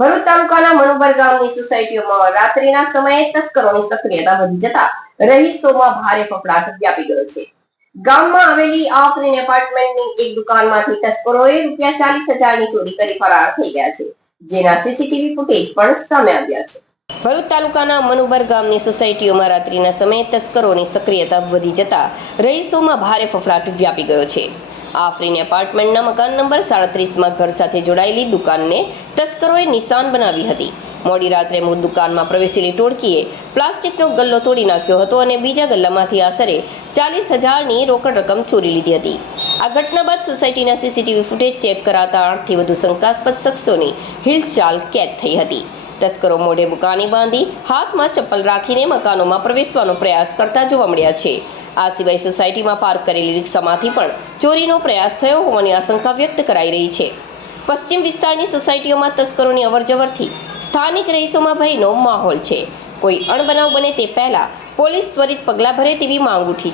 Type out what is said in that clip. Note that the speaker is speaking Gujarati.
ભરૂચ તાલુકાના મનુબર ગામની સોસાયટીઓમાં રાત્રિના સમયે તસ્કરોની સક્રિયતા વધી જતા રહીશોમાં ભારે ફફડાટ વ્યાપી ગયો છે. ગામમાં આવેલી આફરીન એપાર્ટમેન્ટની એક દુકાનમાંથી તસ્કરોએ ₹40,000ની ચોરી કરી ફરાર થઈ ગયા છે, જેના સીસીટીવી ફૂટેજ પણ સામે આવ્યા છે. ભરૂચ તાલુકાના મનુબર ગામની સોસાયટીઓમાં રાત્રિના સમયે તસ્કરોની સક્રિયતા વધી જતા રહીશોમાં ભારે ફફડાટ વ્યાપી ગયો છે. આફરીન એપાર્ટમેન્ટના મકાન નંબર 37માં ઘર સાથે જોડાયેલી દુકાનને તસ્કરોએ નિશાન બનાવી હતી. મોડી રાત્રે દુકાનમાં પ્રવેશેલી ટોળકીએ પ્લાસ્ટિકનો ગલ્લો તોડી નાખ્યો હતો અને બીજા ગલ્લામાંથી આશરે 40,000ની રોકડ રકમ ચોરી લીધી હતી. આ ઘટના બાદ સોસાયટીના સીસીટીવી ફૂટેજ ચેક કરાતા 8થી વધુ શંકાસ્પદ શખ્સોની હિલચાલ કેદ થઈ હતી. તસ્કરો મોઢે બુકાની બાંધી હાથમાં ચપ્પલ રાખીને મકાનોમાં પ્રવેશવાનો પ્રયાસ કરતા જોવા મળ્યા છે. આ સિવાય સોસાયટીમાં પાર્ક કરેલી રિક્ષામાંથી પણ ચોરીનો પ્રયાસ થયો હોવાની આશંકા વ્યક્ત કરાઈ રહી છે. પશ્ચિમ વિસ્તારની સોસાયટીઓમાં તસ્કરોની અવરજવરથી સ્થાનિક રહીશોમાં ભયનો માહોલ છે. કોઈ અણબનાવ બને તે પહેલા પોલીસ ત્વરિત પગલાં ભરે તેવી માંગ ઉઠી